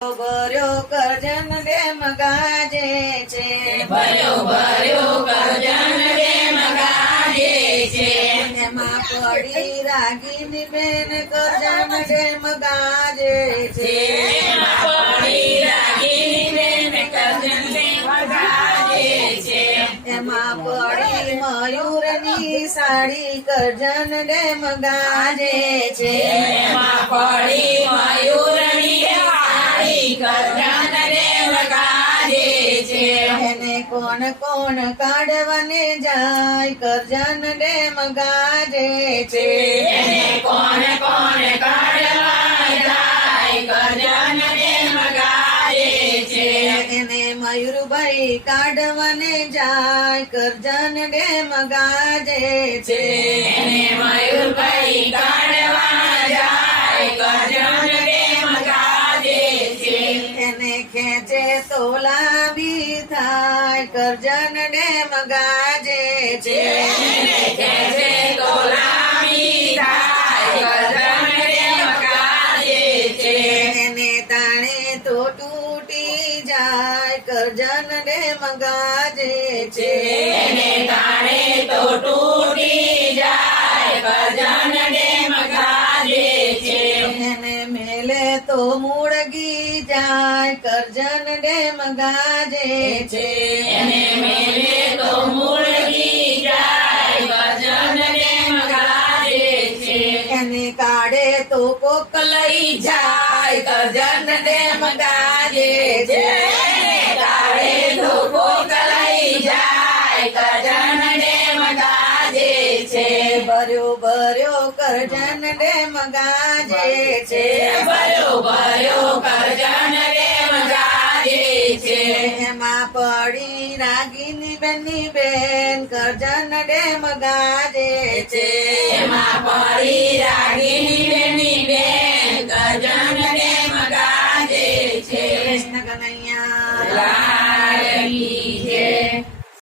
ભર્યો કરજણ ડેમ ગાજે છે, ભર્યો કરજણ ડેમ ગાજે છે. એમાં પડી રાગીની બેન કરજણ ડેમ ગાજે છે, એમાં પડી રાગીની બેન કરજણ ડેમ ગાજે છે. એમાં પડી મયુરની સાડી કરજણ ડેમ ગાજે છે, એમાં પડી મયુરની સાડી કરજણ ડેમ ગાજે છે. એને કોણ કોણ કાઢવાને જાય કરજણ ડેમ ગાજે છે, એને કોણ કોણ કાઢવા જાય કરજણ ડેમ ગાજે છે. એને મયુરભાઈ કાઢવાને જાય કરજણ ડેમ ગાજે છે, એને મયુરભાઈ કાઢવા જાય કરજણ ડેમ ગાજે છે. એને ખેંચે તો લાંબી થાય કરજણ ડેમ ગાજે છે, એને ખેંચે તો લાંબી થાય કરજણ ડેમ ગાજે છે. એને તાણે તો તૂટી જાય કરજણ ડેમ ગાજે છે, એને તાણે તો તૂટી જાય કરજણ ડેમ ગાજે છે. એને મેલે તો મૂળગી જાય કરજણ ડેમ ગાજે છે, એને મેલે તો મૂળગી જાય કરજણ ડેમ ગાજે છે. એને કાઢે તો કોક લઈ જાય કરજણ ડેમ ગાજે છે. કાળે તો કોક લઈ જાય કરજણ ડેમ ગાજે છે. ભર્યો કરજણ ડેમ ગાજે છે, ભર્યો કરજણ ડેમ ગાજે છે. એમાં પડી રાગીની બેનની બેન કરજણ ડેમ ગાજે છે, એમાં પડી રાગીની બેની બેન કરજણ ડેમ ગાજે છે. કૃષ્ણ કનૈયા લા